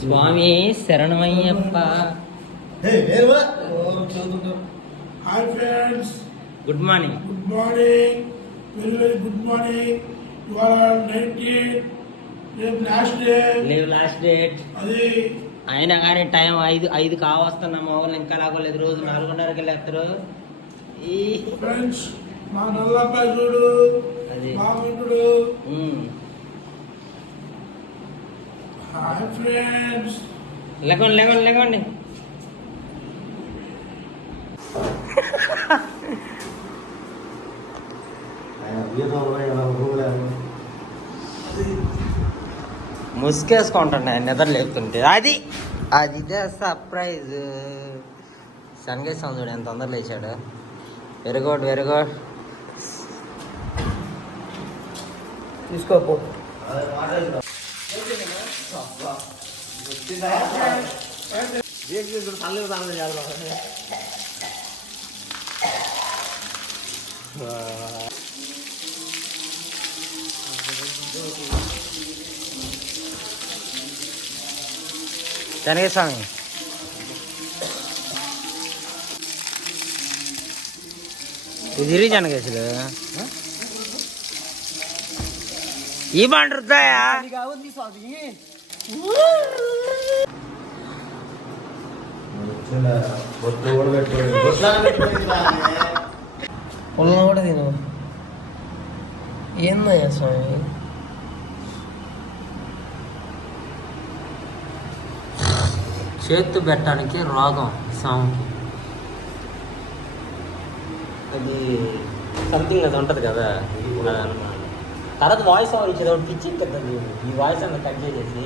స్వామి శరణమయ్యప్ప. Hi friends, good morning. Good morning, very very good morning. ఇవాళ 19, రేపు last day. Leave last date. అది అయినా కానీ టైం 5 కావస్తున్నా. మా వాళ్ళు ఇంకా లాగోలేదు. రోజు 4:30కి వెళ్ళేస్తారు. ఈ ఫ్రెండ్స్, మా నల్లబ్బాయి చూడు, అది బాగుంటుడు. Hi friends, లేకండి. ముసుకేసుకుంటాను ఆయన నిద్ర లేపుతుంటే. అది సర్ప్రైజ్. సన్గేస్ సౌండ్ చూడు ఎంత తొందరగా లేచాడు. వెరీ గుడ్ తీసుకోపో. శనగస్వామి ఇది శనగేసులు ఈ బాగుంటాయా? పుల్ల కూడా తిను. ఏందయ్యా స్వామి? చేతు పెట్టడానికి రోగం సాంగ్కి అది సంథింగ్ అది ఉంటుంది కదా. తర్వాత వాయిస్ ఓవర్ ఇచ్చేది ఒకటి పిచ్చి కదండి. ఈ వాయిస్ అంతా కట్ చేసేసి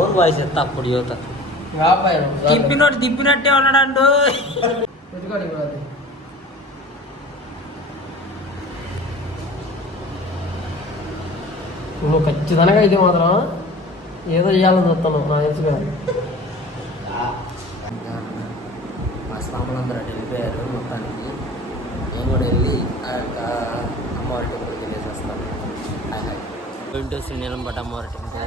ఓన్ వాయిస్ ఎత్తా అప్పుడు యువత తిప్పినట్టే ఉన్నాడు. నువ్వు ఖచ్చితంగా అయితే మాత్రం ఏదో చేయాలని చూస్తాను నా ఎంచుగా. మా స్వాములందరూ అటు వెళ్ళిపోయారు మొత్తానికి. నేను కూడా వెళ్ళి ఆ యొక్క అమ్మవారి టెంపుల్కి వెళ్ళేసి వస్తాను. హాయ్ శ్రీ నీలంపట్ట అమ్మవారి టెంపుల్.